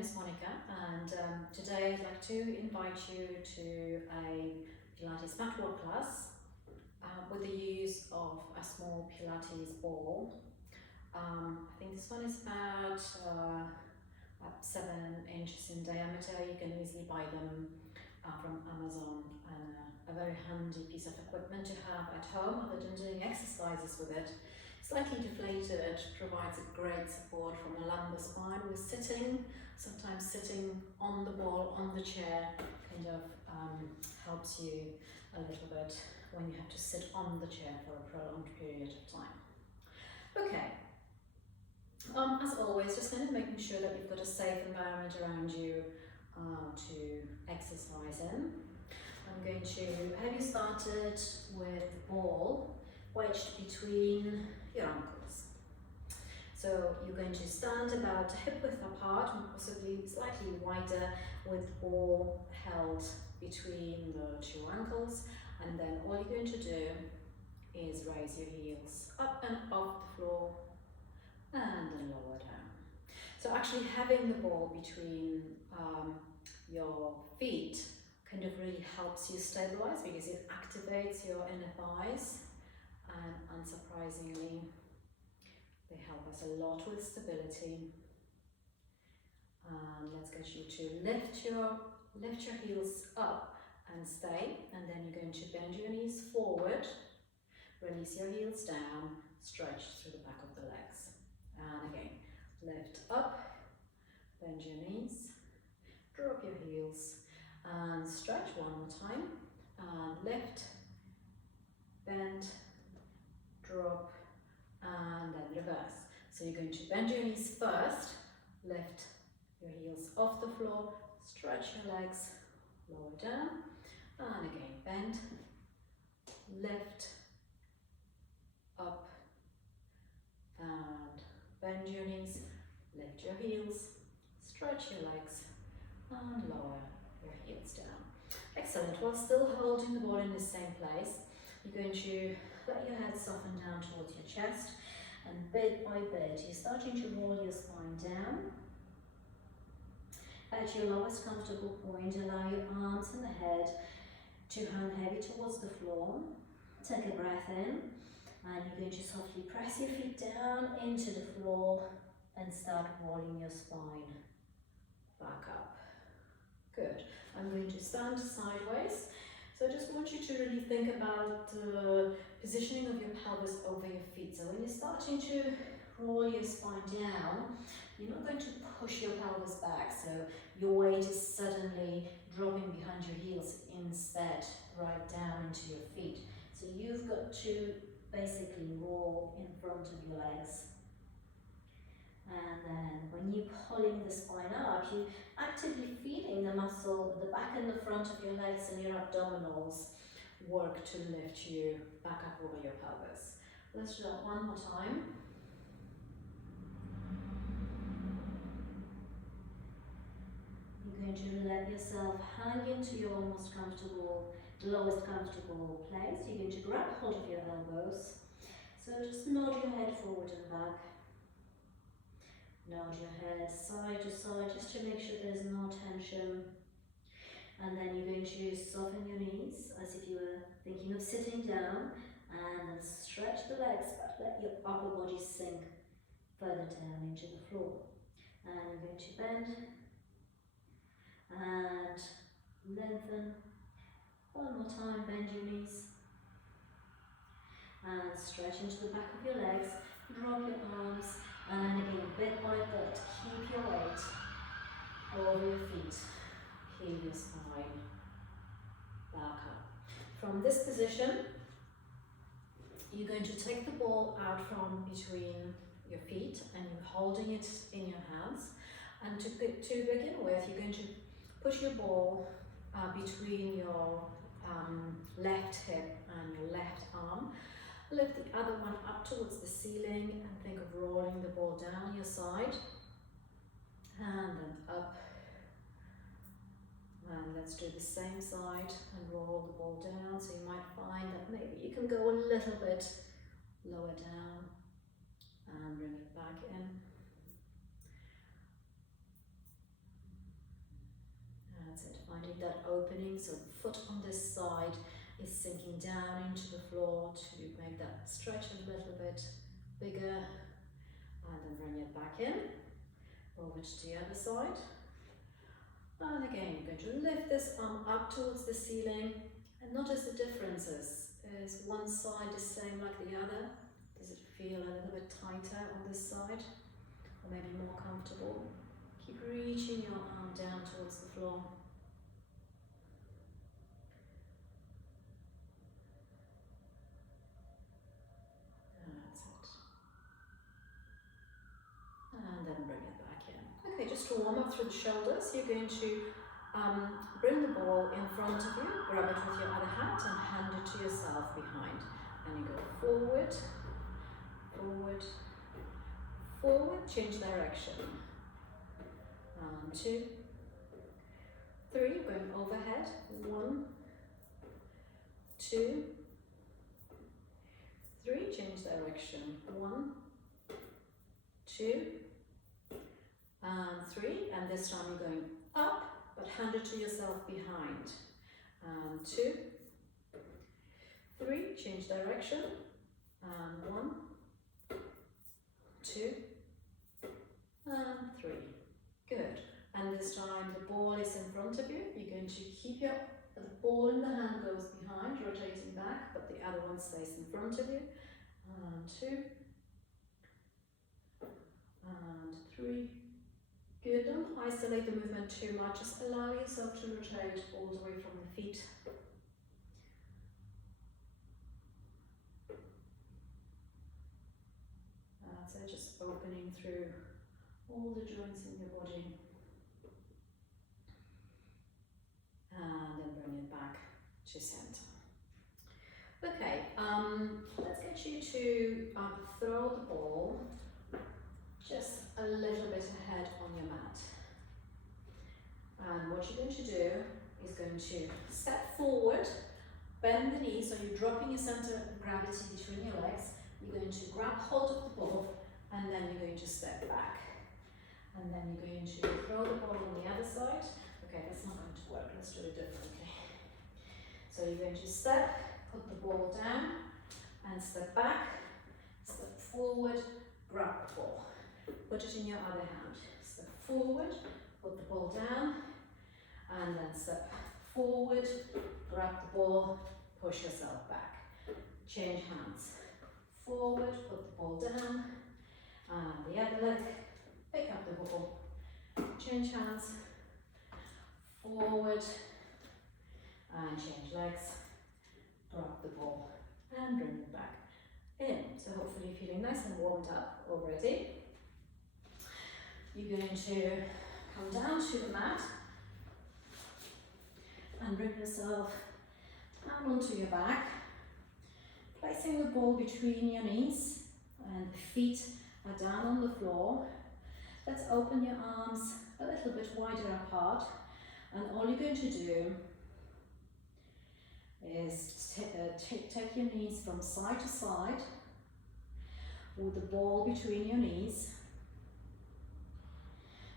name is Monica, and today I'd like to invite you to a Pilates mat work class with the use of a small Pilates ball. I think this one is about 7 inches in diameter. You can easily buy them from Amazon, and a very handy piece of equipment to have at home other than doing exercises with it. Slightly deflated, provides a great support from the lumbar spine. We're sitting, sometimes sitting on the ball, on the chair, kind of helps you a little bit when you have to sit on the chair for a prolonged period of time. Okay, as always, just kind of making sure that you've got a safe environment around you to exercise in. I'm going to have you started with the ball wedged between your ankles. So you're going to stand about hip width apart, and possibly slightly wider, with the ball held between the two ankles, and then all you're going to do is raise your heels up and off the floor and then lower down. So actually having the ball between your feet kind of really helps you stabilize, because it activates your inner thighs, and unsurprisingly they help us a lot with stability. Let's get you to lift your heels up and stay, and then you're going to bend your knees forward, release your heels down, stretch through the back of the legs, and again lift up, bend your knees, drop your heels, and stretch one more time, and lift, bend, drop, and then reverse. So you're going to bend your knees first, lift your heels off the floor, stretch your legs, lower down, and again bend, lift, up, and bend your knees, lift your heels, stretch your legs, and lower your heels down. Excellent. While still holding the ball in the same place, you're going to let your head soften down towards your chest, and bit by bit you're starting to roll your spine down. At your lowest comfortable point, allow your arms and the head to hang heavy towards the floor. Take a breath in, and you're going to softly press your feet down into the floor and start rolling your spine back up. Good. I'm going to stand sideways. So I just want you to really think about the positioning of your pelvis over your feet. So when you're starting to roll your spine down, you're not going to push your pelvis back, so your weight is suddenly dropping behind your heels, instead right down into your feet. So you've got to basically roll in front of your legs. And then when you're pulling the spine up, you're actively feeding the muscle at the back and the front of your legs, and your abdominals work to lift you back up over your pelvis. Let's do that one more time. You're going to let yourself hang into your lowest comfortable place. You're going to grab hold of your elbows. So just nod your head forward and back. Nod your head side to side just to make sure there's no tension. And then you're going to soften your knees as if you were thinking of sitting down, and then stretch the legs, but let your upper body sink further down into the floor. And you're going to bend and lengthen. One more time, bend your knees and stretch into the back of your legs. Drop your arms, and again, bit by bit, keep your weight over your feet. Keep your spine back up. From this position, you're going to take the ball out from between your feet, and you're holding it in your hands. And to begin with, you're going to put your ball between your left hip and your left arm. Lift the other one up towards the ceiling, and think of rolling the ball down your side, and then up. And let's do the same side and roll the ball down. So you might find that maybe you can go a little bit lower down and bring it back in. that opening, so the foot on this side is sinking down into the floor to make that stretch a little bit bigger, and then bring it back in, over to the other side. And again, you're going to lift this arm up towards the ceiling and notice the differences. Is one side the same like the other? Does it feel a little bit tighter on this side? Or maybe more comfortable? Keep reaching your arm down towards the floor. That's it. And then bring it back in. Okay, just to warm up through the shoulders, you're going to bring the ball in front of you, grab it with your other hand and hand it to yourself behind. And you go forward, forward, forward, change direction. 2, 3, going overhead. 1, 2, 3, change direction. 1, 2, and 3, and this time you're going up, but hand it to yourself behind. 2, 3, change direction. 1, 2, and 3. Good. And this time the ball is in front of you. You're going to keep the ball in the hand goes behind, rotating back, but the other one stays in front of you. 2, and 3. Good. Don't isolate the movement too much. Just allow yourself to rotate all the way from the feet. So just opening through all the joints in your body. And then bring it back to center. Okay, let's get you to throw the ball just a little bit ahead on your mat. And what you're going to do is going to step forward, bend the knees, so you're dropping your center of gravity between your legs. You're going to grab hold of the ball, and then you're going to step back. And then you're going to throw the ball on the other side. Okay, that's not going to work, let's do it differently. So you're going to step, put the ball down, and step back, step forward, grab the ball. Put it in your other hand. Step forward, put the ball down, and then step forward, grab the ball, push yourself back. Change hands. Forward, put the ball down, and the other leg, pick up the ball. Change hands. Forward, and change legs. Drop the ball, and bring it back in. So hopefully you're feeling nice and warmed up already. You're going to come down to the mat and bring yourself down onto your back, placing the ball between your knees and the feet are down on the floor. Let's open your arms a little bit wider apart, and all you're going to do is take your knees from side to side with the ball between your knees.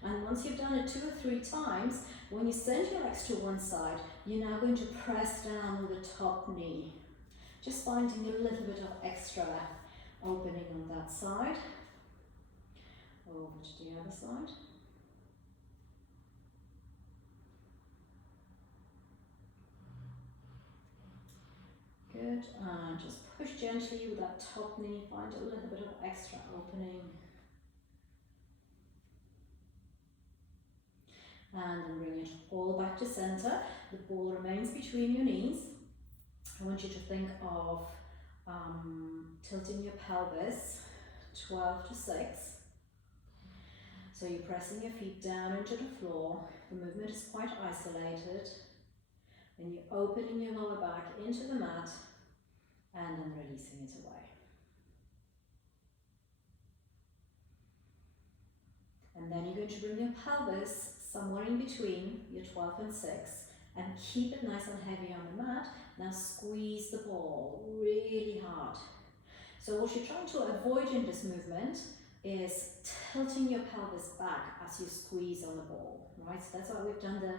And once you've done it 2 or 3 times, when you send your legs to one side, you're now going to press down with the top knee. Just finding a little bit of extra opening on that side. Over to the other side. Good, and just push gently with that top knee, find a little bit of extra opening. And then bring it all back to center. The ball remains between your knees. I want you to think of tilting your pelvis 12 to 6. So you're pressing your feet down into the floor. The movement is quite isolated. Then you're opening your lower back into the mat and then releasing it away. And then you're going to bring your pelvis somewhere in between your 12 and 6 and keep it nice and heavy on the mat. Now squeeze the ball really hard. So what you're trying to avoid in this movement is tilting your pelvis back as you squeeze on the ball, right? So that's why we've done the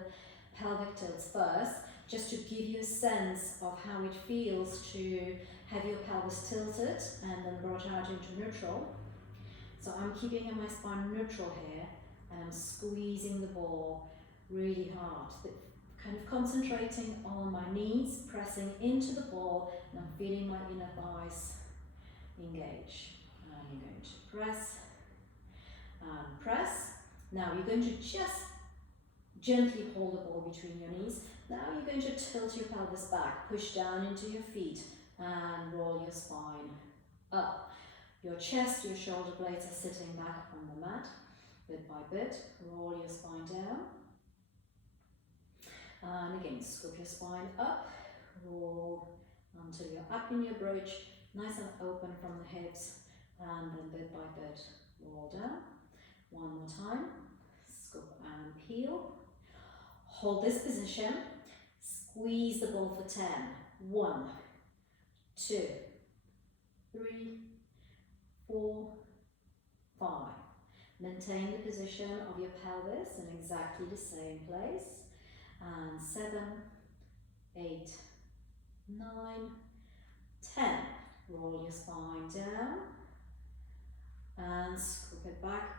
pelvic tilts first, just to give you a sense of how it feels to have your pelvis tilted and then brought out into neutral. So I'm keeping my spine neutral here, and I'm squeezing the ball really hard, kind of concentrating on my knees, pressing into the ball, and I'm feeling my inner thighs engage. And you're going to press and press. Now you're going to just gently hold the ball between your knees. Now you're going to tilt your pelvis back, push down into your feet, and roll your spine up. Your chest, your shoulder blades are sitting back on the mat. Bit by bit, roll your spine down. And again, scoop your spine up, roll until you're up in your bridge, nice and open from the hips, and then bit by bit, roll down. One more time, scoop and peel. Hold this position, squeeze the ball for 10. 1, 2, 3, 4, 5. Maintain the position of your pelvis in exactly the same place. And 7, 8, 9, 10. Roll your spine down and scoop it back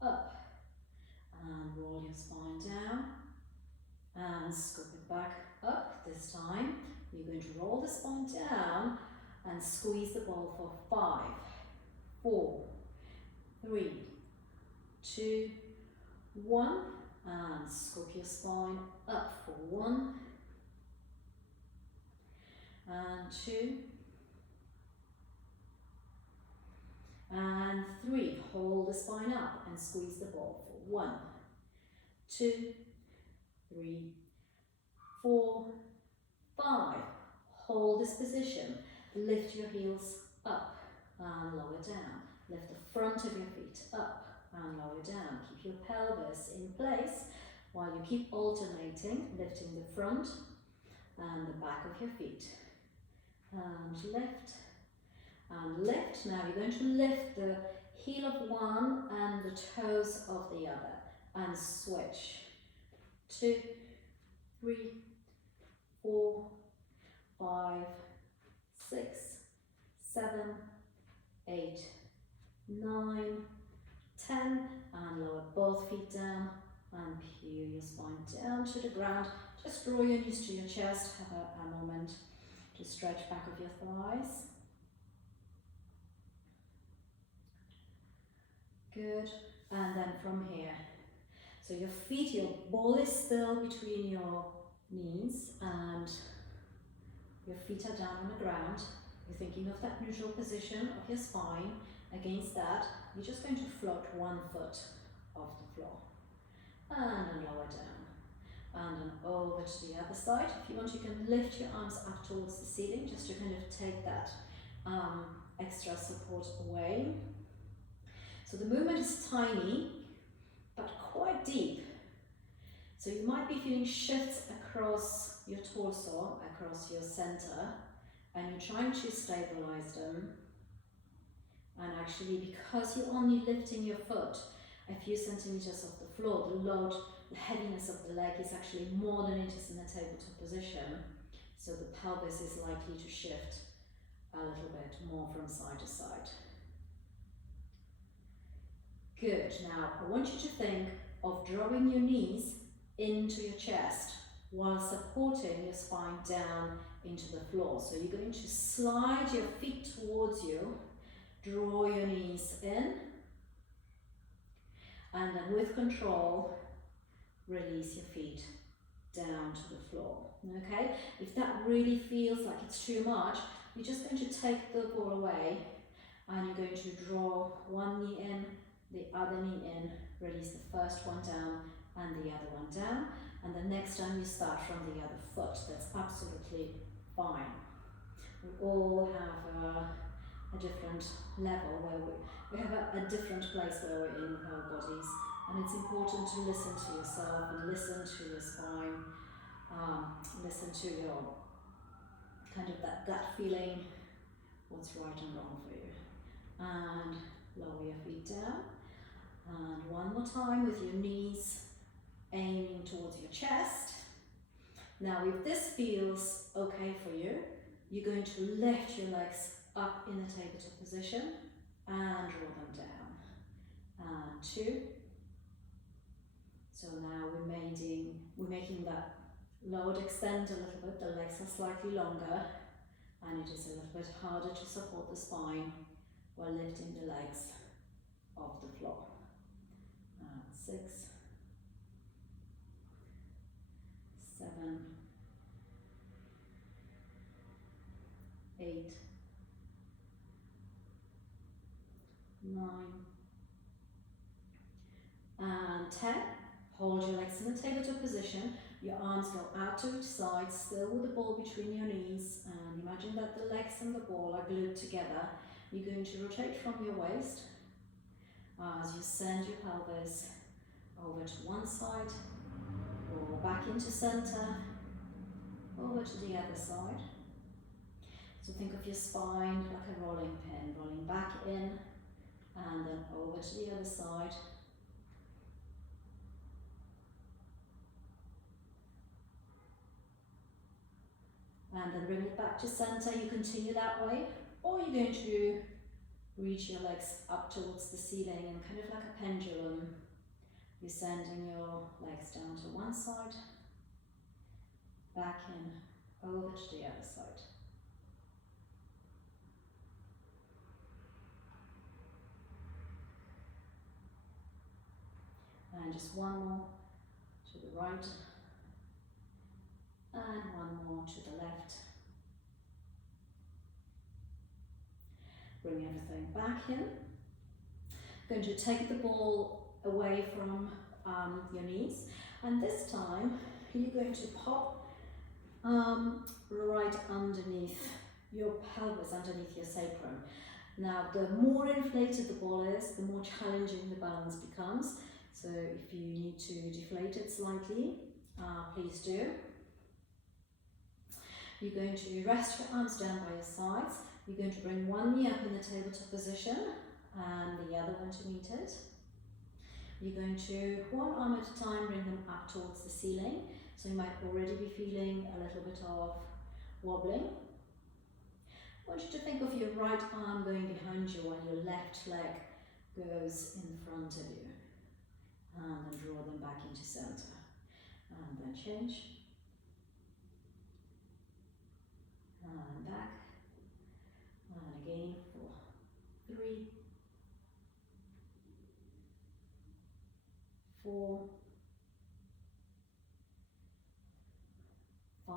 up. And roll your spine down and scoop it back up. This time you're going to roll the spine down and squeeze the ball for 5, 4, 3, 2, 1. And scoop your spine up for 1 and 2 and 3. Hold the spine up and squeeze the ball for 1, 2, 3, 4, 5. Hold this position. Lift your heels up and lower down. Lift the front of your feet up and lower down. Keep your pelvis in place while you keep alternating, lifting the front and the back of your feet. And lift and lift. Now you're going to lift the heel of one and the toes of the other and switch. 2, 3, 4, 5, 6, 7, 8, 9, 10, and lower both feet down and peel your spine down to the ground. Just draw your knees to your chest, have a moment to stretch back of your thighs. Good, and then from here, so your feet, your ball is still between your knees and your feet are down on the ground. You're thinking of that neutral position of your spine. Against that, you're just going to float one foot off the floor and then lower down and then over to the other side. If you want, you can lift your arms up towards the ceiling just to kind of take that extra support away. So the movement is tiny but quite deep. So you might be feeling shifts across your torso, across your center, and you're trying to stabilize them. And actually, because you're only lifting your foot a few centimeters off the floor, the load, the heaviness of the leg is actually more than it is in a tabletop position. So the pelvis is likely to shift a little bit more from side to side. Good. Now, I want you to think of drawing your knees into your chest while supporting your spine down into the floor. So you're going to slide your feet towards you, draw your knees in, and then with control, release your feet down to the floor. Okay? If that really feels like it's too much, you're just going to take the ball away and you're going to draw one knee in, the other knee in, release the first one down and the other one down, and the next time you start from the other foot. That's absolutely fine. We all have a different level where we have a different place where we're in our bodies, and it's important to listen to yourself and listen to your spine, listen to your kind of that gut feeling, what's right and wrong for you. And lower your feet down, and one more time with your knees aiming towards your chest. Now if this feels okay for you, you're going to lift your legs up in a tabletop position and draw them down. And 2. So now we're making that load extend a little bit, the legs are slightly longer, and it is a little bit harder to support the spine while lifting the legs off the floor. And 6, 7, 8, 9, and 10. Hold your legs in a tabletop position. Your arms go out to each side, still with the ball between your knees, and imagine that the legs and the ball are glued together. You're going to rotate from your waist as you send your pelvis over to one side, or back into center, over to the other side. So think of your spine like a rolling pin, rolling back in and then over to the other side. And then bring it back to center. You continue that way, or you're going to reach your legs up towards the ceiling and kind of like a pendulum. You're sending your legs down to one side, back in, over to the other side. And just one more to the right, and one more to the left. Bring everything back in. Going to take the ball away from your knees, and this time you're going to pop right underneath your pelvis, underneath your sacrum. Now the more inflated the ball is, the more challenging the balance becomes. So if you need to deflate it slightly, please do. You're going to rest your arms down by your sides. You're going to bring one knee up in the tabletop position and the other one to meet it. You're going to, one arm at a time, bring them up towards the ceiling. So you might already be feeling a little bit of wobbling. I want you to think of your right arm going behind you while your left leg goes in front of you. And then draw them back into center. And then change. And back. And again for 3, 4, 5,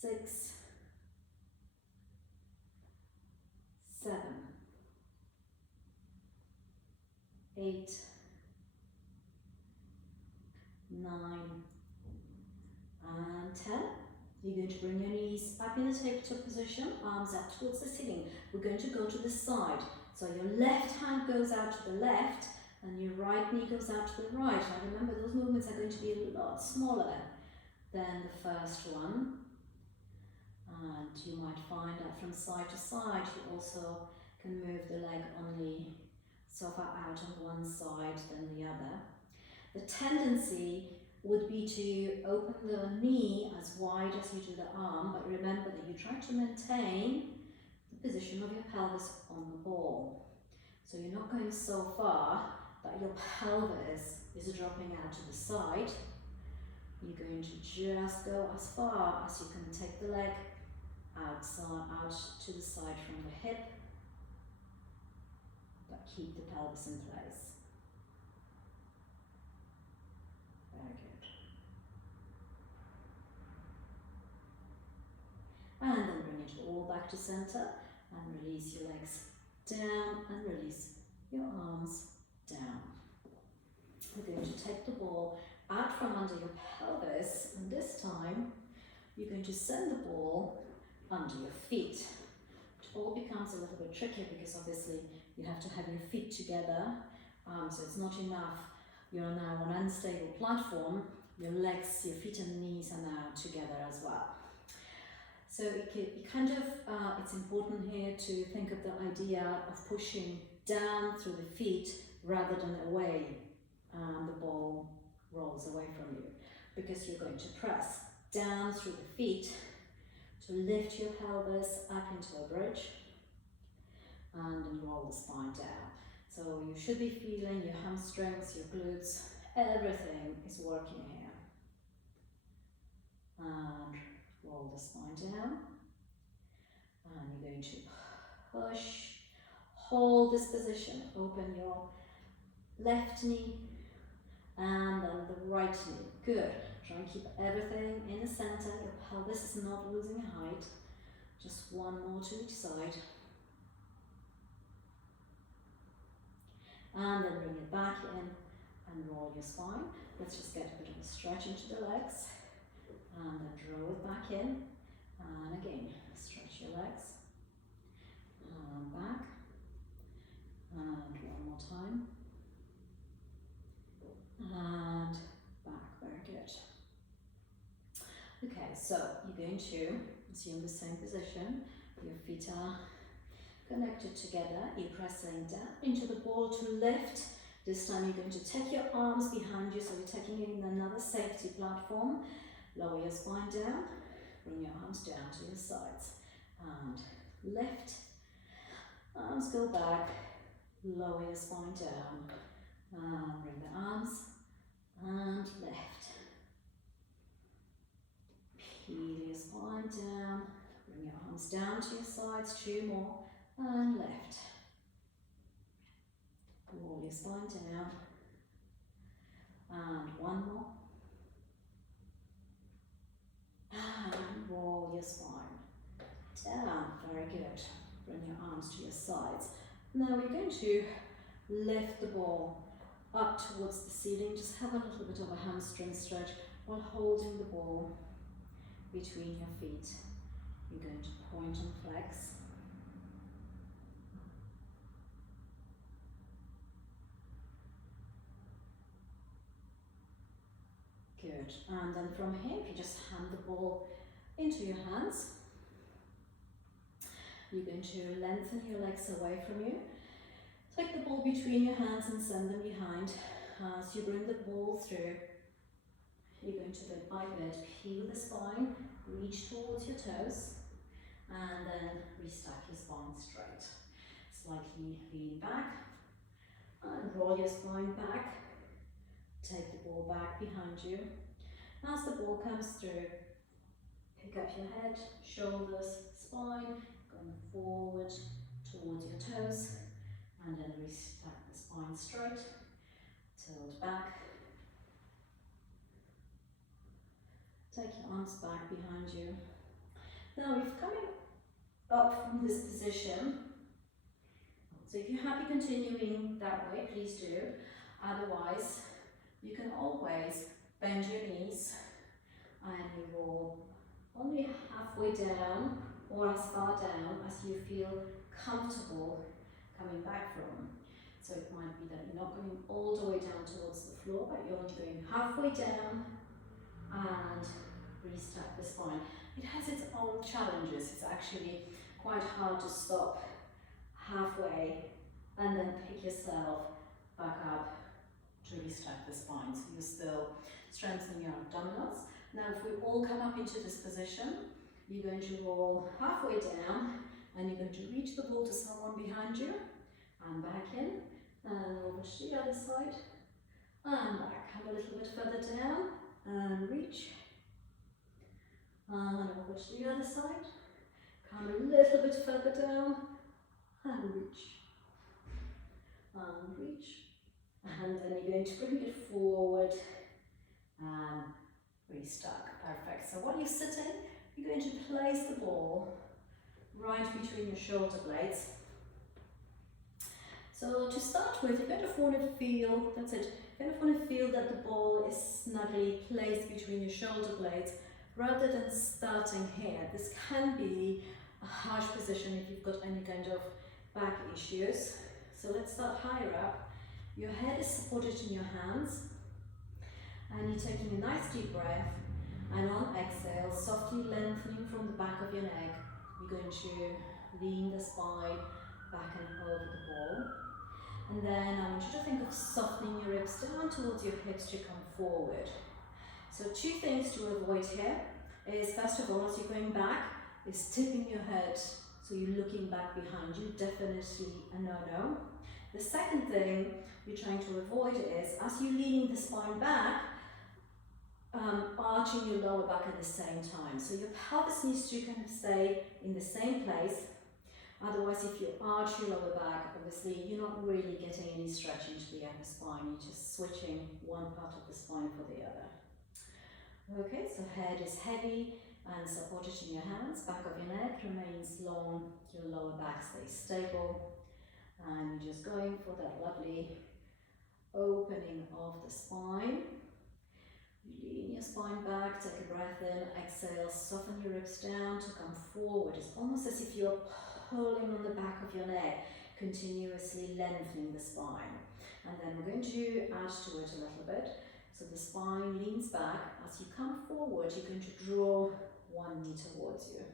6, 7, 8, 9, and 10. You're going to bring your knees up in the tabletop position, arms up towards the ceiling. We're going to go to the side. So your left hand goes out to the left and your right knee goes out to the right. Now remember, those movements are going to be a lot smaller than the first one. And you might find that from side to side, you also can move the leg only so far out on one side than the other. The tendency would be to open the knee as wide as you do the arm, but remember that you try to maintain the position of your pelvis on the ball. So you're not going so far that your pelvis is dropping out to the side. You're going to just go as far as you can take the leg outside, out to the side from the hip, but keep the pelvis in place. Very good. And then bring it all back to center and release your legs down and release your arms down. We're going to take the ball out from under your pelvis, and this time you're going to send the ball under your feet. It all becomes a little bit trickier because obviously you have to have your feet together, so it's not enough. You're now on an unstable platform, your legs, your feet and knees are now together as well. So it's important here to think of the idea of pushing down through the feet rather than away. The ball rolls away from you, because you're going to press down through the feet to lift your pelvis up into a bridge and then roll the spine down. So you should be feeling your hamstrings, your glutes, everything is working here. And roll the spine down. And you're going to push, hold this position, open your left knee and then the right knee. Good. Try and keep everything in the center. Your pelvis is not losing height. Just one more to each side. And then bring it back in and roll your spine. Let's just get a bit of a stretch into the legs. And then draw it back in. And again, stretch your legs. And back. And one more time. And back. Very good. Okay, so you're going to assume the same position. Your feet are connected together. You're pressing down into the ball to lift. This time you're going to take your arms behind you, so you're taking it in another safety platform. Lower your spine down. Bring your arms down to your sides. And lift. Arms go back. Lower your spine down. And bring the arms. And lift. Peel your spine down. Bring your arms down to your sides. 2 more. And lift. Roll your spine down. And 1 more. And roll your spine down. Very good. Bring your arms to your sides. Now we're going to lift the ball up towards the ceiling. Just have a little bit of a hamstring stretch while holding the ball between your feet. You're going to point and flex. Good. And then from here, you just hand the ball into your hands. You're going to lengthen your legs away from you. Take the ball between your hands and send them behind. As you bring the ball through, you're going to bit by bit peel the spine, reach towards your toes, and then restack your spine straight. Slightly lean back and roll your spine back. Take the ball back behind you. As the ball comes through, pick up your head, shoulders, spine, going forward towards your toes, and then restack the spine straight, tilt back. Take your arms back behind you. Now if coming up from this position, so if you're happy continuing that way, please do. Otherwise, you can always bend your knees and you roll only halfway down or as far down as you feel comfortable coming back from. So it might be that you're not going all the way down towards the floor, but you're only going halfway down and restack the spine. It has its own challenges. It's actually quite hard to stop halfway and then pick yourself back up to restack the spine. So you're still strengthening your abdominals. Now if we all come up into this position, you're going to roll halfway down and you're going to reach the ball to someone behind you and back in and over to the other side and back. Come a little bit further down and reach and over to the other side. Come a little bit further down and reach and reach. And then you're going to bring it forward and restack. Perfect. So while you're sitting, you're going to place the ball right between your shoulder blades. So to start with, you kind of want to feel, that's it, you kind of want to feel that the ball is snugly placed between your shoulder blades rather than starting here. This can be a harsh position if you've got any kind of back issues. So let's start higher up. Your head is supported in your hands and you're taking a nice deep breath And on exhale, softly lengthening from the back of your neck, you're going to lean the spine back and over the ball. And then I want you to think of softening your ribs down towards your hips to come forward. So two things to avoid here is, first of all, as you're going back, is tipping your head, so you're looking back behind you, definitely a no-no. The second thing you're trying to avoid is, as you're leaning the spine back, arching your lower back at the same time. So your pelvis needs to kind of stay in the same place. Otherwise, if you arch your lower back, obviously you're not really getting any stretch into the upper spine. You're just switching one part of the spine for the other. Okay, so head is heavy and supported in your hands. Back of your neck remains long. Your lower back stays stable. And you're just going for that lovely opening of the spine. Lean your spine back, take a breath in, exhale, soften your ribs down to come forward. It's almost as if you're pulling on the back of your neck, continuously lengthening the spine. And then we're going to add to it a little bit. So the spine leans back. As you come forward, you're going to draw one knee towards you.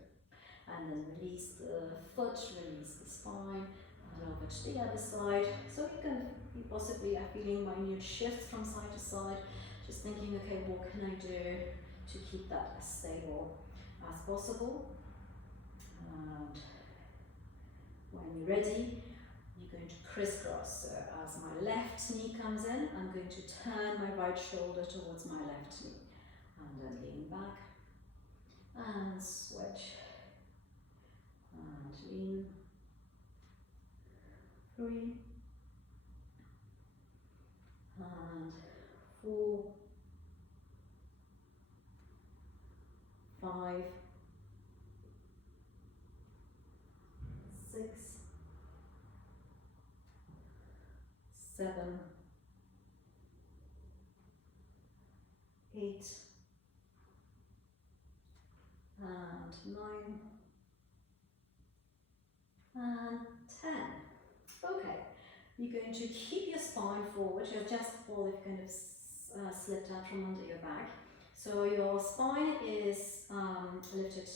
And then release the foot, release the spine, and over to the other side. So you can possibly are feeling minute shifts from side to side. Just thinking, okay, what can I do to keep that as stable as possible? And when you're ready, you're going to crisscross. So as my left knee comes in, I'm going to turn my right shoulder towards my left knee. And then lean back and switch. And lean. 3. And 4. 5, 6, 7, 8, and 9, and 10. Okay, you're going to keep your spine forward. You're just ball if kind of slipped out from under your back. So your spine is lifted,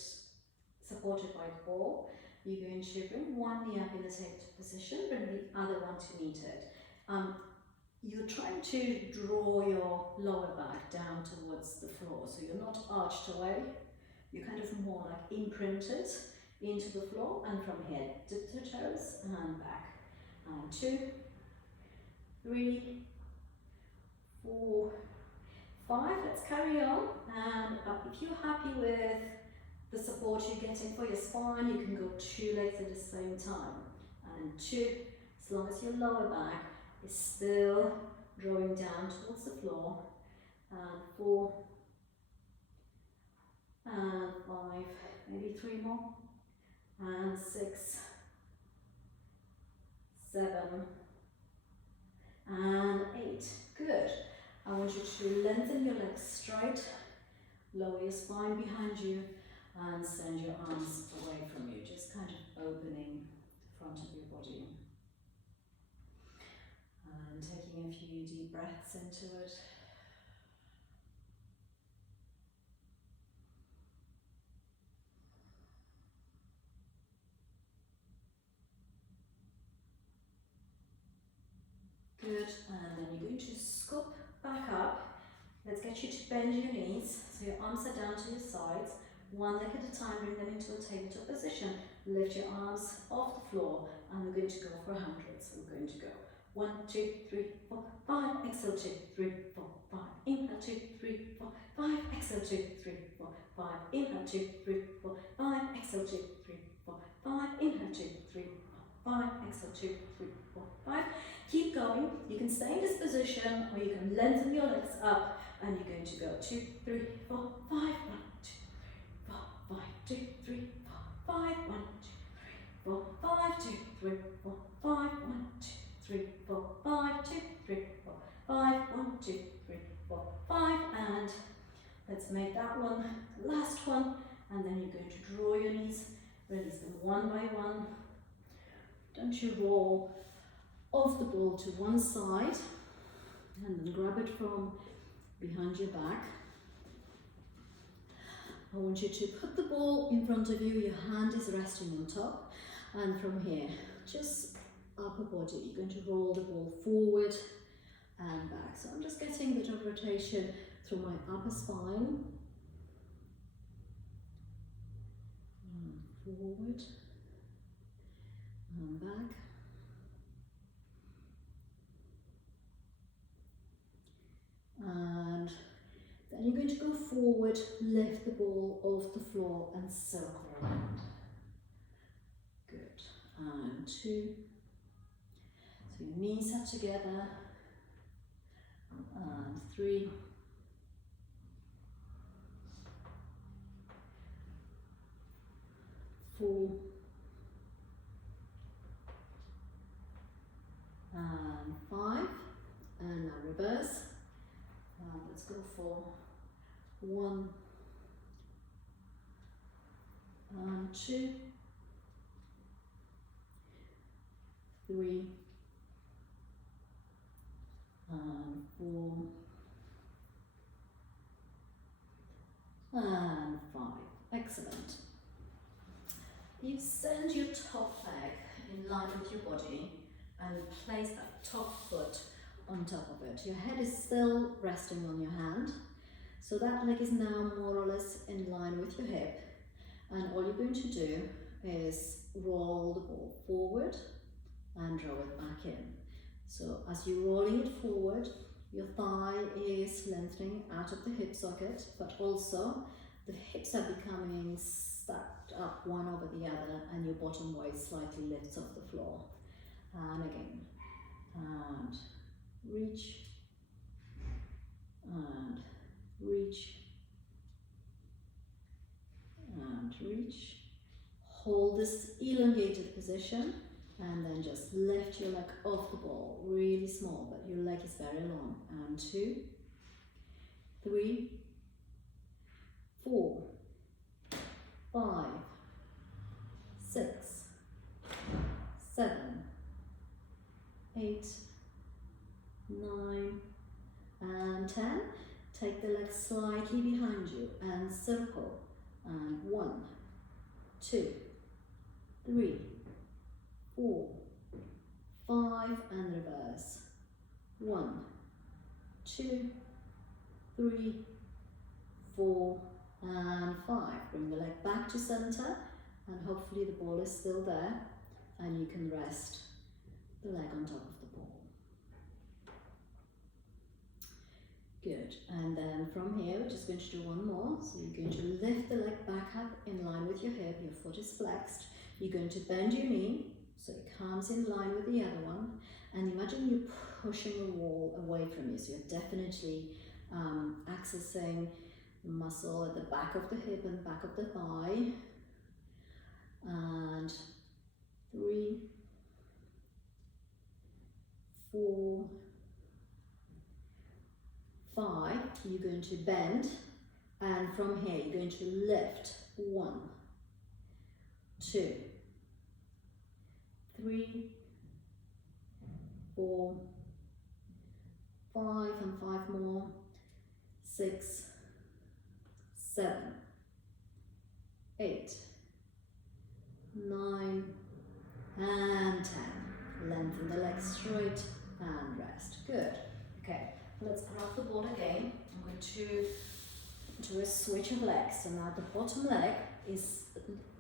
supported by the ball. You're going to bring one knee up in the tapered position, bring the other one to meet it. You're trying to draw your lower back down towards the floor, so you're not arched away. You're kind of more like imprinted into the floor, and from here, dip the toes and back. And 2, 3, 4, 5, let's carry on. And if you're happy with the support you're getting for your spine, you can go 2 legs at the same time. And 2, as long as your lower back is still drawing down towards the floor. And 4, and 5, maybe 3 more. And 6, 7, and 8. Good. I want you to lengthen your legs straight, lower your spine behind you, and send your arms away from you, just kind of opening the front of your body. And taking a few deep breaths into it. Good, and then you're going to scoop back up. Let's get you to bend your knees, so your arms are down to your sides. One leg at a time, bring them into a tabletop position. Lift your arms off the floor, and we're going to go for 100. So we're going to go 1, 2, 3, 4, 5. Exhale, 2, 3, 4, 5. Inhale, 2, 3, 4, 5. Exhale, 2, 3, 4, 5. Inhale, 2, 3, 4, 5. Exhale, 2, 3, 4, 5. Inhale, 2, 3, 4, 5. Exhale, 2, 3, 4, 5. Keep going. You can stay in this position, or you can lengthen your legs up, and you're going to go 2, 3, 4, 5. 1, 2, 3, 4, 5. 2, 3, 4, 5. 1, 2, 3, 4, 5. 2, 3, 4, 5. 1, 2, 3, 4, 5. 2, 3, 4, 5. 1, 2, 3, 4, 5. And let's make that one the last one. And then you're going to draw your knees, release them one by one. Don't you roll off the ball to one side, and then grab it from behind your back. I want you to put the ball in front of you, your hand is resting on top, and from here, just upper body, you're going to roll the ball forward and back. So I'm just getting a bit of rotation through my upper spine. And forward and back. And then you're going to go forward, lift the ball off the floor and circle around. Good. And 2. So your knees are together. And 3. 4. And 5. And now reverse. Let's go for 1 and 2, 3 and 4 and 5. Excellent. You send your top leg in line with your body and place that top foot on top of it. Your head is still resting on your hand, so that leg is now more or less in line with your hip, and all you're going to do is roll the ball forward and draw it back in. So as you're rolling it forward, your thigh is lengthening out of the hip socket, but also the hips are becoming stacked up one over the other, and your bottom waist slightly lifts off the floor. And again, and reach, and reach, and reach. Hold this elongated position, and then just lift your leg off the ball, really small, but your leg is very long. And 2, 3, 4, 5, 6, 7, 8, 9, and 10. Take the leg slightly behind you and circle. And 1, 2, 3, 4, 5, and reverse. 1, 2, 3, 4, and 5. Bring the leg back to center, and hopefully the ball is still there, and you can rest the leg on top of the ball. Good. And then from here, we're just going to do one more. So you're going to lift the leg back up in line with your hip. Your foot is flexed. You're going to bend your knee so it comes in line with the other one. And imagine you're pushing the wall away from you. So you're definitely accessing the muscle at the back of the hip and back of the thigh. And 3, 4, 5, you're going to bend, and from here you're going to lift. 1, 2, 3, 4, 5, and 5 more, 6, 7, 8, 9, and 10. Lengthen the legs straight and rest. Good. Okay, let's grab the ball again. I'm going to do a switch of legs. So now the bottom leg is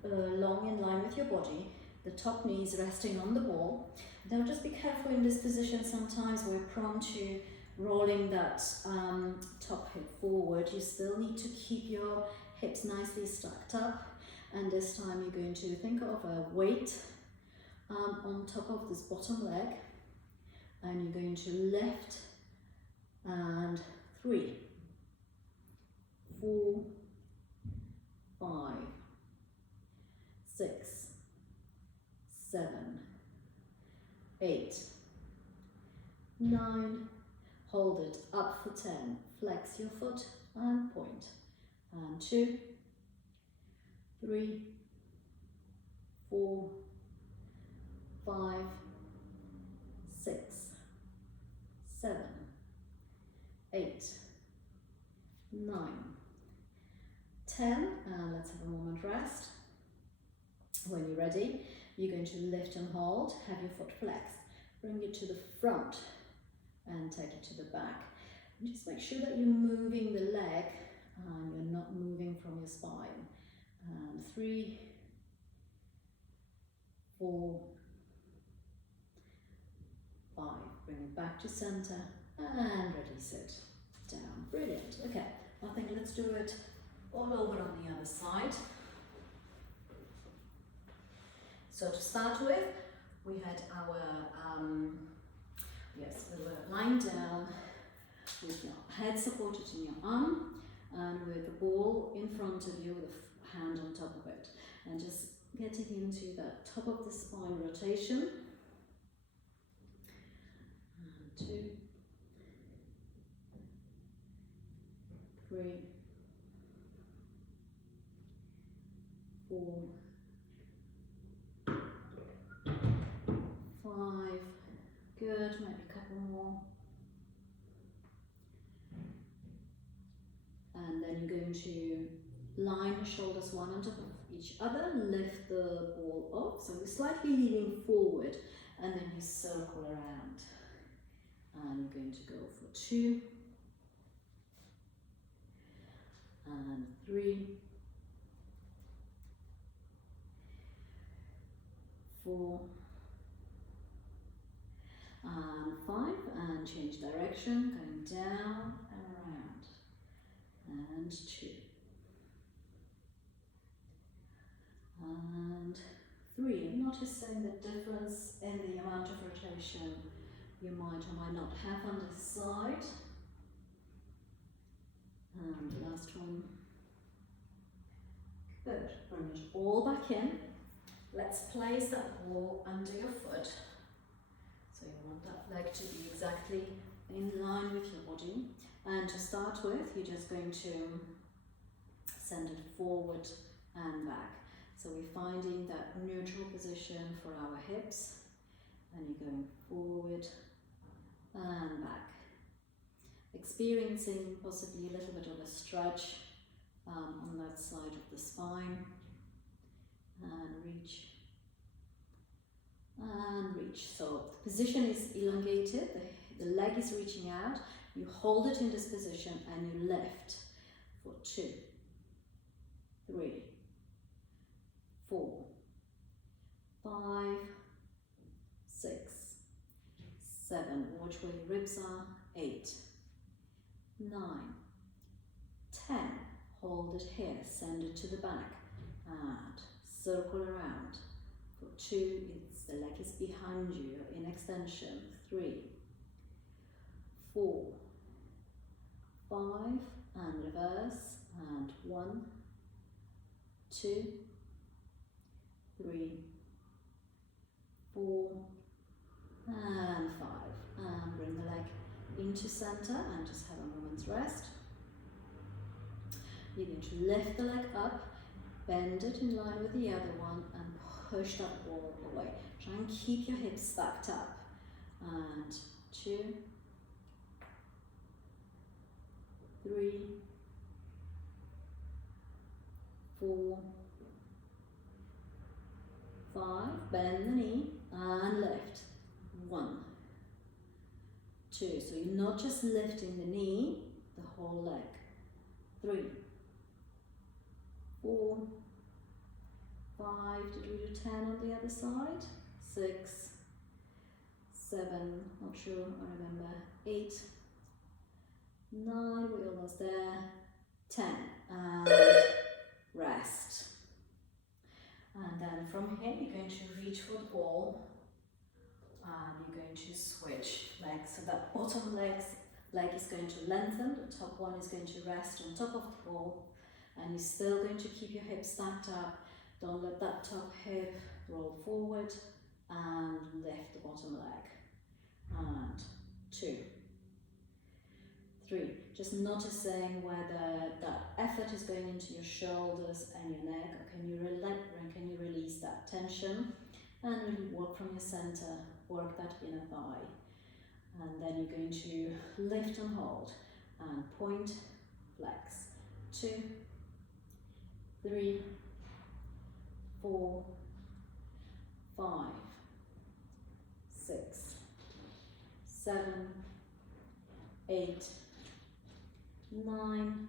long in line with your body. The top knee is resting on the ball. Now just be careful in this position. Sometimes we're prone to rolling that top hip forward. You still need to keep your hips nicely stacked up. And this time you're going to think of a weight on top of this bottom leg, and you're going to lift. And 3, 4, 5, 6, 7, 8, 9, hold it up for 10, flex your foot and point. And 2, 3, 4, 5, 6, 7, 8, 9, 10, and let's have a moment rest. When you're ready, you're going to lift and hold, have your foot flexed, bring it to the front and take it to the back. And just make sure that you're moving the leg and you're not moving from your spine. And 3, 4, 5, bring it back to center and release it down. Brilliant. Okay, I think let's do it all over on the other side. So to start with, we had our, yes, we were lying down with your head supported in your arm and with the ball in front of you with a hand on top of it. And just getting into that top of the spine rotation. 2, 3, 4, 5, good, maybe a couple more. And then you're going to line the shoulders one on top of each other, lift the ball up, so you're slightly leaning forward, and then you circle around. And you're going to go for 2, and 3, 4, and 5, and change direction, going down and around, and 2, and 3. Noticing the difference in the amount of rotation you might or might not have on this side. And the last one. Good. Bring it all back in. Let's place that ball under your foot. So you want that leg to be exactly in line with your body. And to start with, you're just going to send it forward and back. So we're finding that neutral position for our hips. And you're going forward and back. Experiencing possibly a little bit of a stretch on that side of the spine. And reach. And reach. So the position is elongated, the leg is reaching out. You hold it in this position and you lift for 2, 3, 4, 5, 6, 7, watch where your ribs are, 8, 9, 10, hold it here, send it to the back, and circle around. For 2, the leg is behind you, in extension, 3, 4, 5, and reverse, and 1, 2, 3, 4, and 5, and bring the leg into center and just have a moment's rest. You're going to lift the leg up, bend it in line with the other one, and push that ball away. Try and keep your hips stacked up. And 2, 3, 4, 5, bend the knee and lift. 1, 2, so you're not just lifting the knee, the whole leg. 3, 4, 5, did we do 10 on the other side? 6, 7, not sure, I remember, 8, 9, we're almost there, 10, and rest. And then from here you're going to reach for the ball and you're going to switch legs. So that bottom leg is going to lengthen, the top one is going to rest on top of the ball, and you're still going to keep your hips stacked up. Don't let that top hip roll forward, and lift the bottom leg. And 2, 3. Just noticing whether that effort is going into your shoulders and your neck, or can you release that tension and really work from your center, work that inner thigh. And then you're going to lift and hold and point, flex. 2, 3, 4, 5, 6, 7, 8, 9,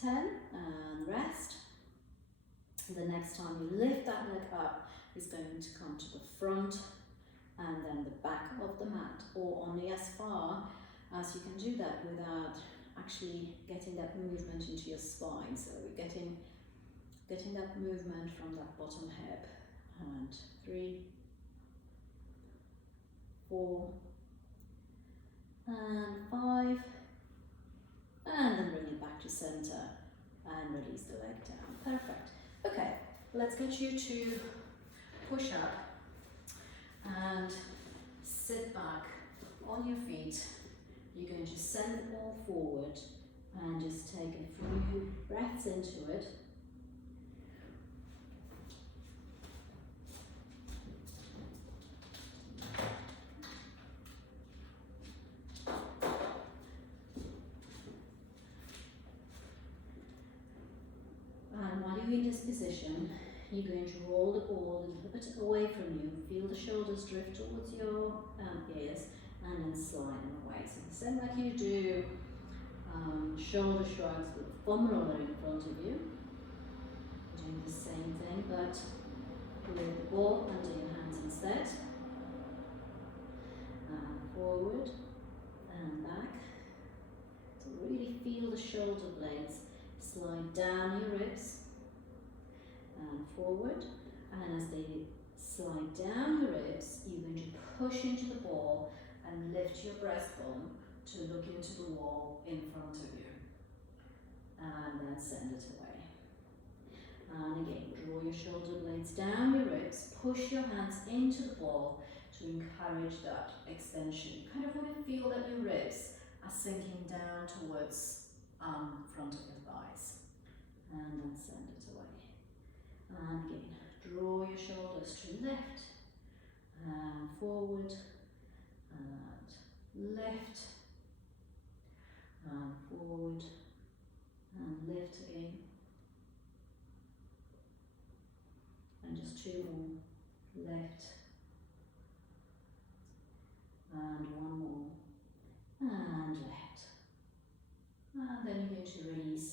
10, and rest. The next time you lift that leg up, it's going to come to the front and then the back of the mat, or only as far as you can do that without actually getting that movement into your spine. So we're getting that movement from that bottom hip. And 3, 4, and 5, and then bring it back to center and release the leg down. Perfect. Okay, let's get you to push up and sit back on your feet. You're going to send the ball forward and just take a few breaths into it. And while you're in this position, you're going to roll the ball a little bit away from you. Feel the shoulders drift towards your ears and then slide them away. So the same like you do shoulder shrugs with the thumb roller in front of you. Doing the same thing, but with the ball under your hands instead. Forward and back. So really feel the shoulder blades slide down your ribs and forward, and as they slide down your ribs, you're going to push into the ball and lift your breastbone to look into the wall in front of you, and then send it away. And again, draw your shoulder blades down your ribs, push your hands into the ball to encourage that extension. You kind of want to feel that your ribs are sinking down towards front of your thighs, and then send it away. And again, draw your shoulders to lift and forward and lift and forward and lift again. And just 2 more. Lift and 1 more and lift. And then you're going to release.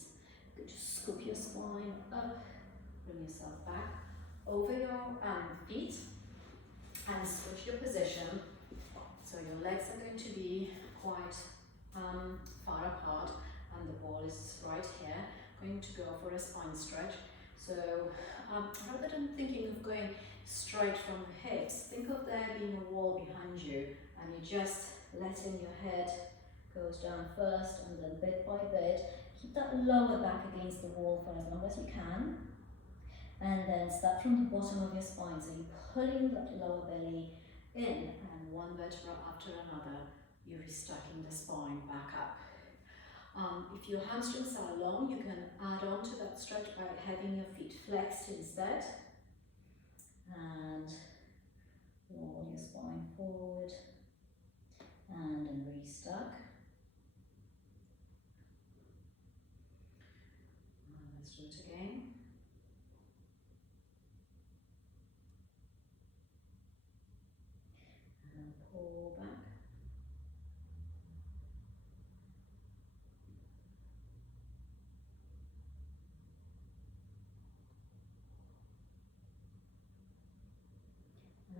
You're going to scoop your spine up, bring yourself back over your feet and switch your position. So your legs are going to be quite far apart and the ball is right here. Going to go for a spine stretch. So rather than thinking of going straight from the hips, think of there being a wall behind you and you're just letting your head goes down first and then bit by bit. Keep that lower back against the wall for as long as you can. And then start from the bottom of your spine. So you're pulling that lower belly in and one vertebra after another, you're restacking the spine back up. If your hamstrings are long, you can add on to that stretch by having your feet flexed instead. And roll your spine forward and then restuck. Let's do it again. And pull back.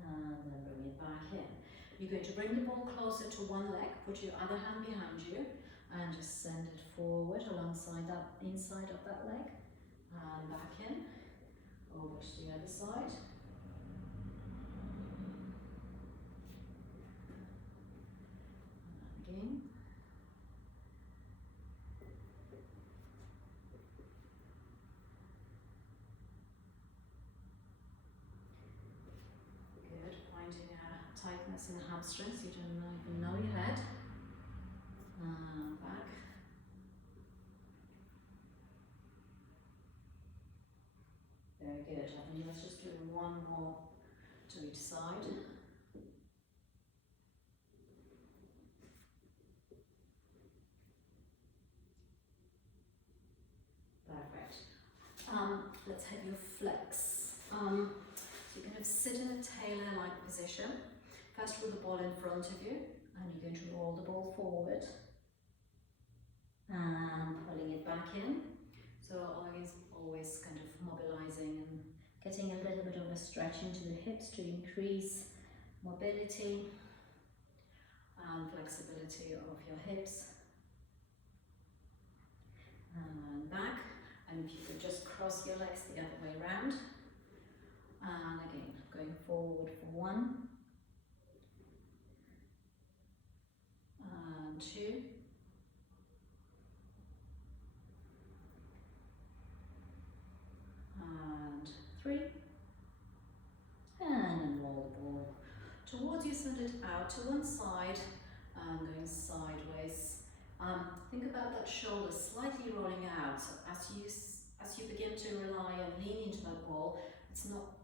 And then bring it back in. You're going to bring the ball closer to one leg, put your other hand behind you, and just send it forward alongside that inside of that leg. And back in, over to the other side. And again. Good, finding a tightness in the hamstrings, you don't even know your head. Back. Very good. I think let's just do one more to each side. Perfect. So you're going to sit in a tailor-like position, first with the ball in front of you, and you're going to roll the ball forward and pulling it back in. So always kind of mobilizing and getting a little bit of a stretch into the hips to increase mobility and flexibility of your hips. And back, and if you could just cross your legs the other way around. And again, going forward for 1 and 2 and 3, and then roll the ball towards you, send it out to one side and going sideways. Think about that shoulder slightly rolling out. So as you begin to rely and lean into that ball,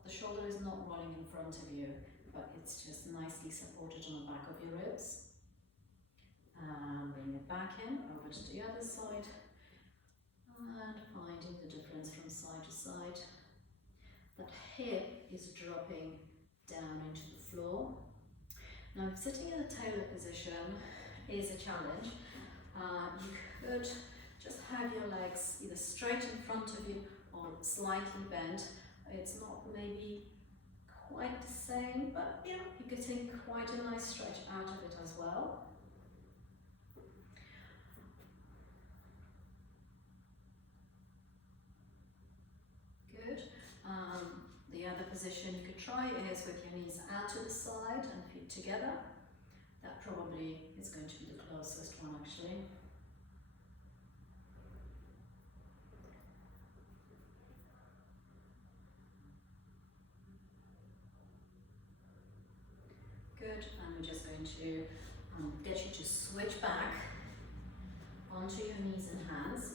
the shoulder is not rolling in front of you, but it's just nicely supported on the back of your ribs. And bring it back in, over to the other side, and finding the difference from side to side. That hip is dropping down into the floor. Now, sitting in a tailor position is a challenge. You could just have your legs either straight in front of you or slightly bent. It's not maybe quite the same, but yeah, you're getting quite a nice stretch out of it as well. Good. The other position you could try is with your knees out to the side and feet together. That probably is going to be the closest one actually. Good, and we're just going to get you to switch back onto your knees and hands.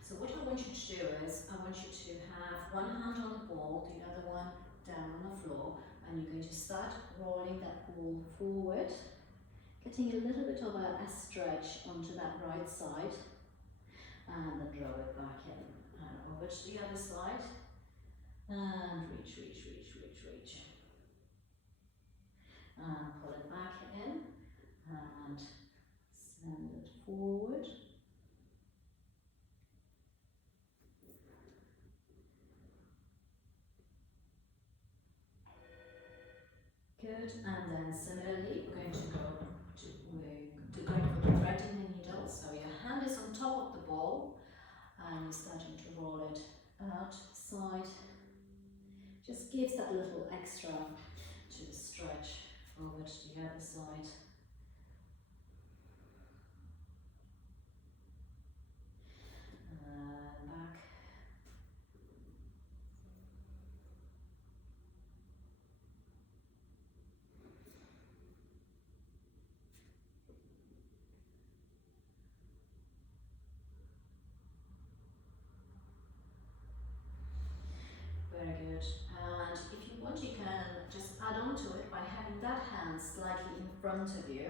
So what I want you to do is, I want you to have one hand on the ball, the other one down on the floor, and you're going to start rolling that ball forward, getting a little bit of a stretch onto that right side, and then draw it back in, and over to the other side, and reach. And pull it back in, and send it forward. Good, and then similarly, we're going to go for the thread in the needle. So your hand is on top of the ball, and you're starting to roll it out side. Just gives that little extra to the stretch. Over to the other side. And back. Very good. And if you want, you can just add on to it by having that hand slightly in front of you.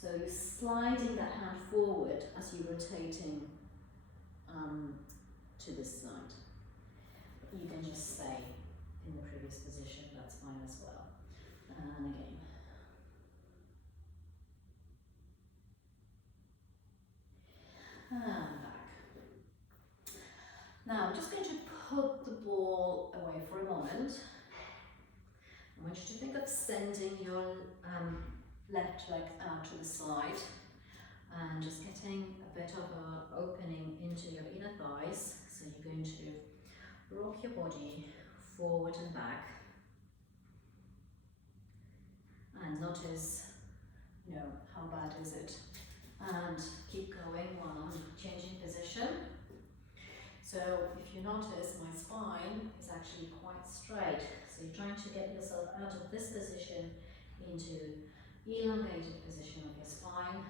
So you're sliding that hand forward as you're rotating to this side. You can just stay in the previous position, that's fine as well. And again. And back. Now I'm just going to put the ball away for a moment. I want you to think of sending your left leg out to the side and just getting a bit of an opening into your inner thighs. So you're going to rock your body forward and back, and notice, how bad is it, and keep going while I'm changing position. So if you notice, my spine is actually quite straight. So you're trying to get yourself out of this position into elongated position of your spine.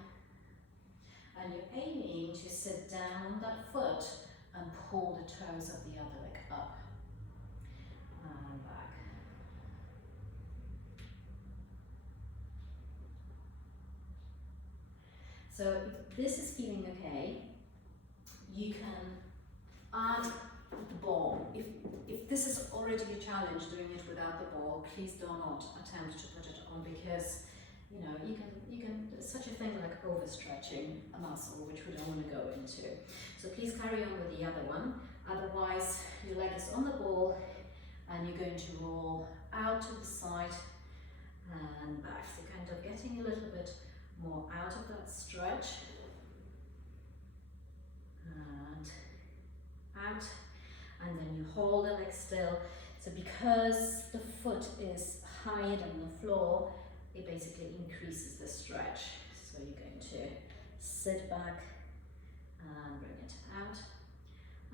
And you're aiming to sit down on that foot and pull the toes of the other leg up and back. So if this is feeling okay, you can add with the ball. If this is already a challenge doing it without the ball, please do not attempt to put it on, because you know you can there's such a thing like overstretching a muscle, which we don't want to go into. So please carry on with the other one. Otherwise, your leg is on the ball and you're going to roll out to the side and back. So kind of getting a little bit more out of that stretch and out, and then you hold the leg still. So because the foot is higher than the floor, it basically increases the stretch. So you're going to sit back and bring it out,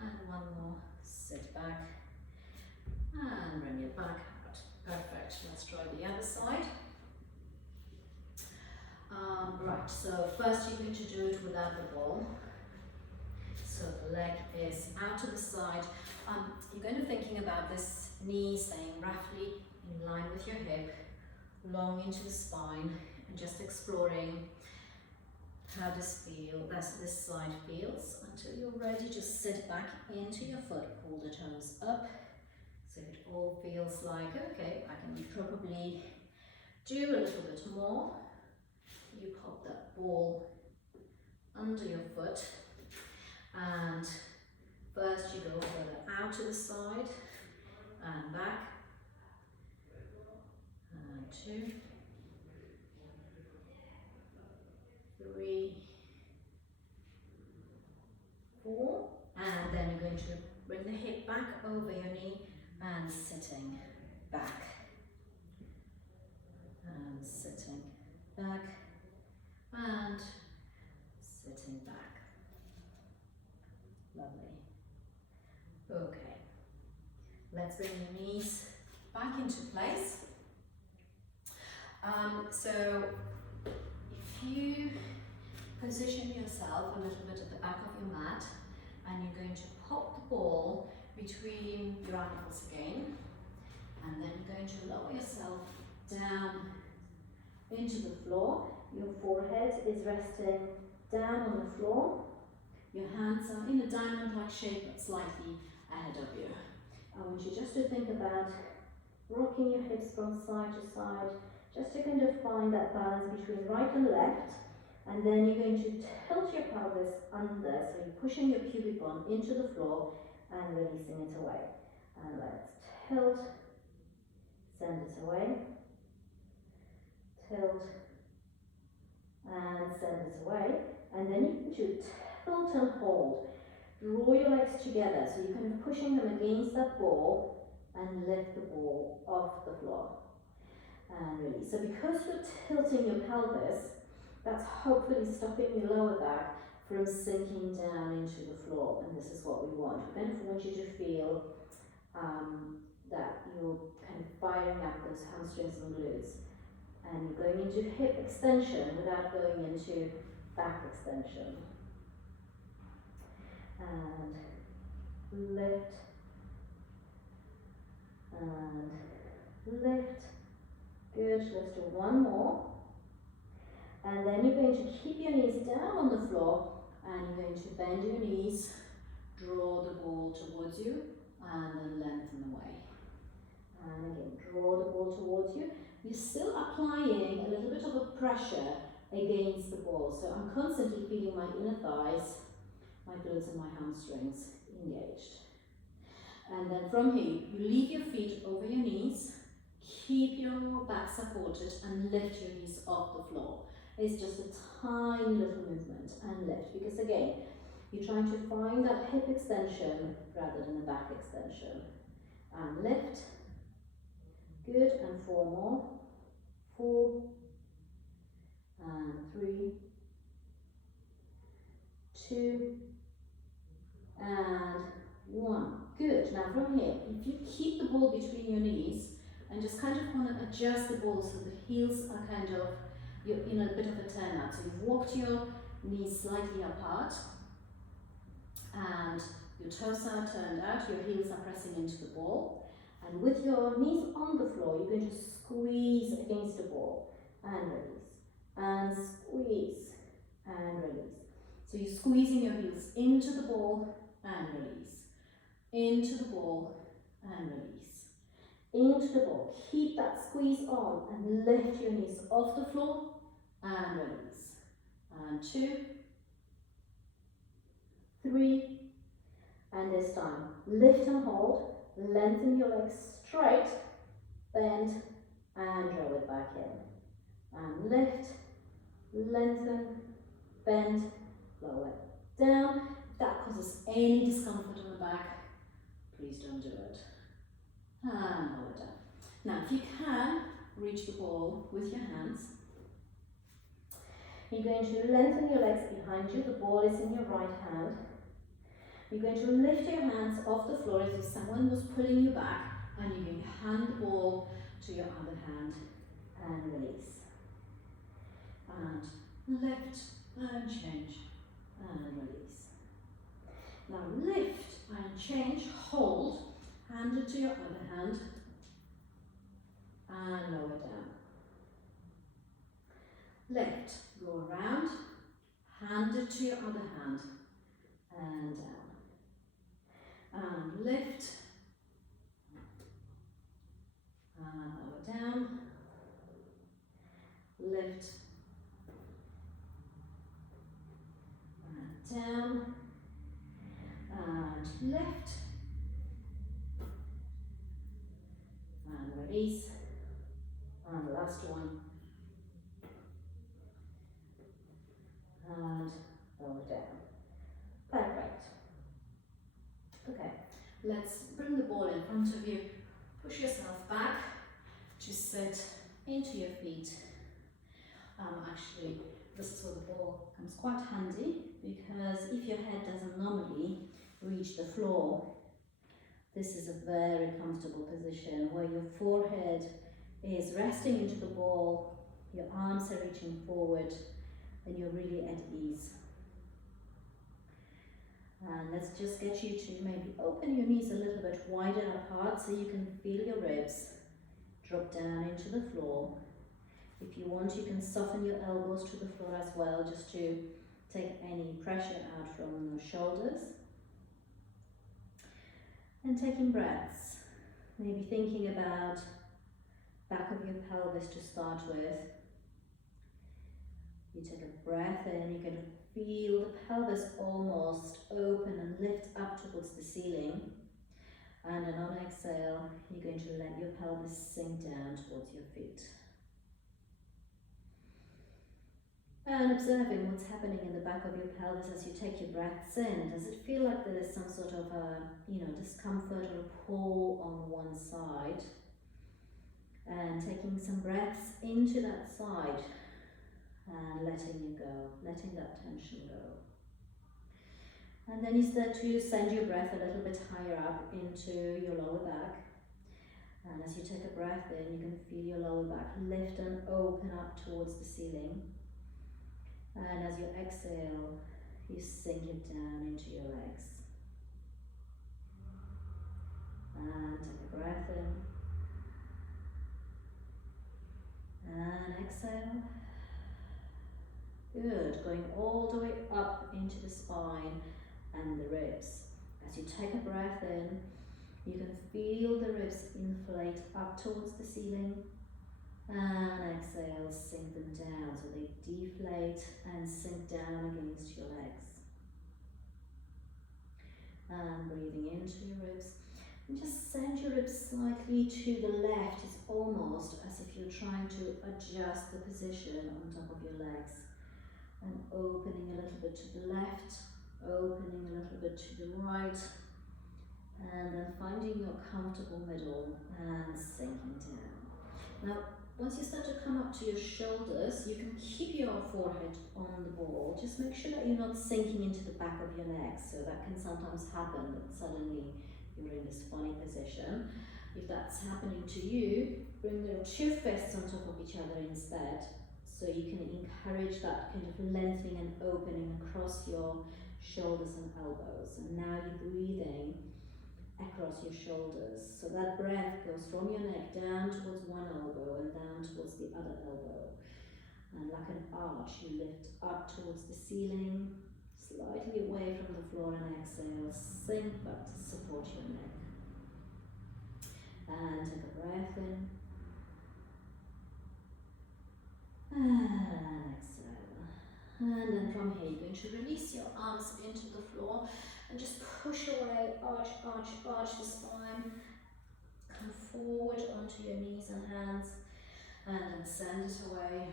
and one more, sit back and bring it back out. Perfect. Let's try the other side. Right, so first you're going to do it without the ball. So the leg is out to the side. You're going to be thinking about this knee staying roughly in line with your hip, long into the spine, and just exploring how this side feels until you're ready. Just sit back into your foot, pull the toes up, so it all feels like, okay, I can probably do a little bit more. You pop that ball under your foot, and first you go further out to the side and back, and 2, 3, 4, and then you're going to bring the hip back over your knee and sitting back, and sitting back, and sitting back. Lovely. Okay, let's bring your knees back into place. So if you position yourself a little bit at the back of your mat, and you're going to pop the ball between your ankles again, and then you're going to lower yourself down into the floor. Your forehead is resting down on the floor. Your hands are in a diamond-like shape but slightly ahead of you. I want you just to think about rocking your hips from side to side, just to kind of find that balance between right and left. And then you're going to tilt your pelvis under, so you're pushing your pubic bone into the floor and releasing it away. And let's tilt, send it away, tilt, and send it away. And then you're going to tilt and hold. Draw your legs together, so you're kind of pushing them against that ball and lift the ball off the floor. And release. So because you're tilting your pelvis, that's hopefully stopping your lower back from sinking down into the floor, and this is what we want. We kind of want you to feel that you're kind of firing up those hamstrings and glutes, and you're going into hip extension without going into back extension. And lift, and lift. Good, let's do one more. And then you're going to keep your knees down on the floor, and you're going to bend your knees, draw the ball towards you, and then lengthen away. And again, draw the ball towards you. You're still applying a little bit of a pressure against the ball. So I'm constantly feeling my inner thighs, my glutes and my hamstrings engaged. And then from here, you leave your feet over your knees, keep your back supported, and lift your knees off the floor. It's just a tiny little movement, and lift, because again, you're trying to find that hip extension rather than the back extension. And lift. Good, and 4 more. 4, and 3, 2, and 1. Good. Now from here, if you keep the ball between your knees and just kind of want to adjust the ball so the heels are kind of, you're in a bit of a turnout. So you've walked your knees slightly apart and your toes are turned out, your heels are pressing into the ball. And with your knees on the floor, you're going to squeeze against the ball and release. And squeeze and release. So you're squeezing your heels into the ball and release. into the ball and release. Into the ball. Keep that squeeze on and lift your knees off the floor and release. And 2, 3, and this time lift and hold. Lengthen your legs straight, bend, and draw it back in. And lift, lengthen, bend, lower down. If that causes any discomfort on the back, please don't do it. And lower down. Now, if you can, reach the ball with your hands. You're going to lengthen your legs behind you. The ball is in your right hand. You're going to lift your hands off the floor as if someone was pulling you back, and you're going to hand the ball to your other hand and release. And lift and change and release. Now lift and change, hold, hand it to your other hand and lower down. Lift, go around, hand it to your other hand and down. And lift and lower down. Lift and down. And lift and release. And last one. And lower down. Perfect. Okay, let's bring the ball in front of you. Push yourself back to sit into your feet. Actually, this is where the ball comes quite handy, because if your head doesn't normally reach the floor, this is a very comfortable position where your forehead is resting into the ball, your arms are reaching forward, and you're really at ease. And let's just get you to maybe open your knees a little bit wider apart so you can feel your ribs drop down into the floor. If you want, you can soften your elbows to the floor as well, just to take any pressure out from the shoulders. And taking breaths, maybe thinking about back of your pelvis to start with. You take a breath in, you're going to feel the pelvis almost open and lift up towards the ceiling. And then on exhale, you're going to let your pelvis sink down towards your feet. And observing what's happening in the back of your pelvis as you take your breaths in. Does it feel like there is some sort of discomfort or pull on one side? And taking some breaths into that side and letting it go, letting that tension go. And then you start to send your breath a little bit higher up into your lower back. And as you take a breath in, you can feel your lower back lift and open up towards the ceiling. And as you exhale, you sink it down into your legs. And take a breath in. And exhale. Good, going all the way up into the spine and the ribs. As you take a breath in, you can feel the ribs inflate up towards the ceiling. And exhale, sink them down so they deflate and sink down against your legs. And breathing into your ribs. And just send your ribs slightly to the left. It's almost as if you're trying to adjust the position on top of your legs. And opening a little bit to the left, opening a little bit to the right. And then finding your comfortable middle and sinking down. Now, once you start to come up to your shoulders, you can keep your forehead on the ball. Just make sure that you're not sinking into the back of your neck. So that can sometimes happen, that suddenly you're in this funny position. If that's happening to you, bring your two fists on top of each other instead. So you can encourage that kind of lengthening and opening across your shoulders and elbows. And now you're breathing across your shoulders. So that breath goes from your neck down towards one elbow and down towards the other elbow. And like an arch, you lift up towards the ceiling Slightly away from the floor and exhale, sink back to support your neck. And take a breath in. And exhale. And then from here you're going to release your arms into the floor and just push away, arch, arch, arch the spine. Come forward onto your knees and hands and then send it away.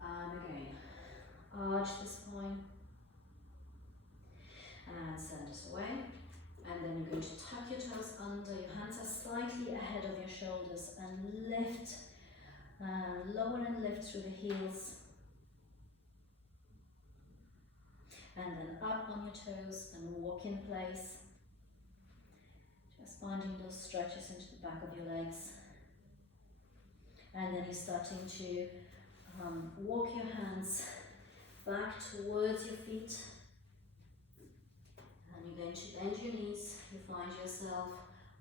And again, arch the spine and send it away. And then you're going to tuck your toes under, your hands are slightly ahead of your shoulders and lift and lower and lift through the heels. And then up on your toes and walk in place. Just finding those stretches into the back of your legs. And then you're starting to walk your hands back towards your feet. And you're going to bend your knees. You find yourself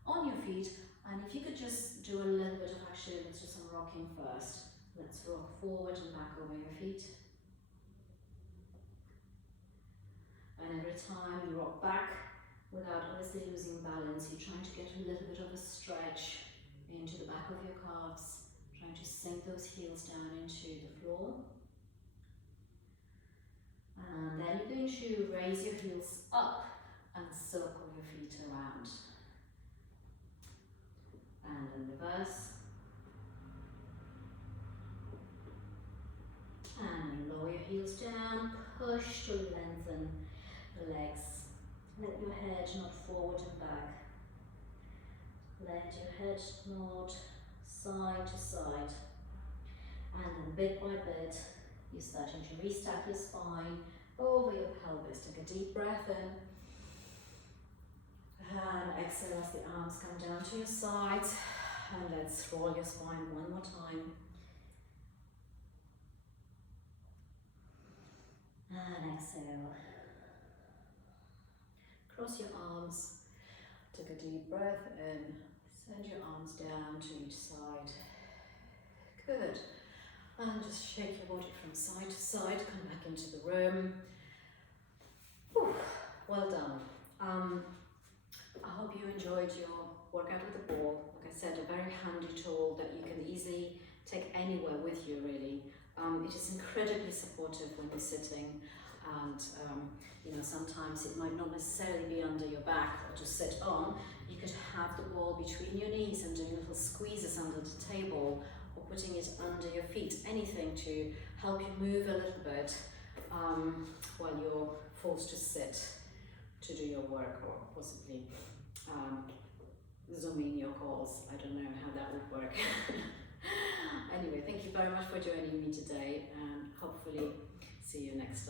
on your feet. And if you could just do a little bit of, actually, let's do some rocking first. Let's rock forward and back over your feet. And every time you rock back, without obviously losing balance, you're trying to get a little bit of a stretch into the back of your calves, trying to sink those heels down into the floor. And then you're going to raise your heels up and circle your feet around. And then reverse. And lower your heels down, push to lengthen the legs. Let your head nod forward and back. Let your head nod side to side. And then bit by bit, you're starting to restack your spine over your pelvis. Take a deep breath in. And exhale as the arms come down to your sides. And let's roll your spine one more time. And exhale. Cross your arms. Take a deep breath in. Send your arms down to each side. Good. And just shake your body from side to side. Come back into the room. Whew. Well done. I hope you enjoyed your workout with the ball. Like I said, a very handy tool that you can easily take anywhere with you, really. It is incredibly supportive when you're sitting, and you know, sometimes it might not necessarily be under your back or to sit on. You could have the ball between your knees and doing little squeezes under the table, or putting it under your feet, anything to help you move a little bit while you're forced to sit to do your work, or possibly zoom in your calls. I don't know how that would work. Anyway, thank you very much for joining me today, and hopefully see you next time.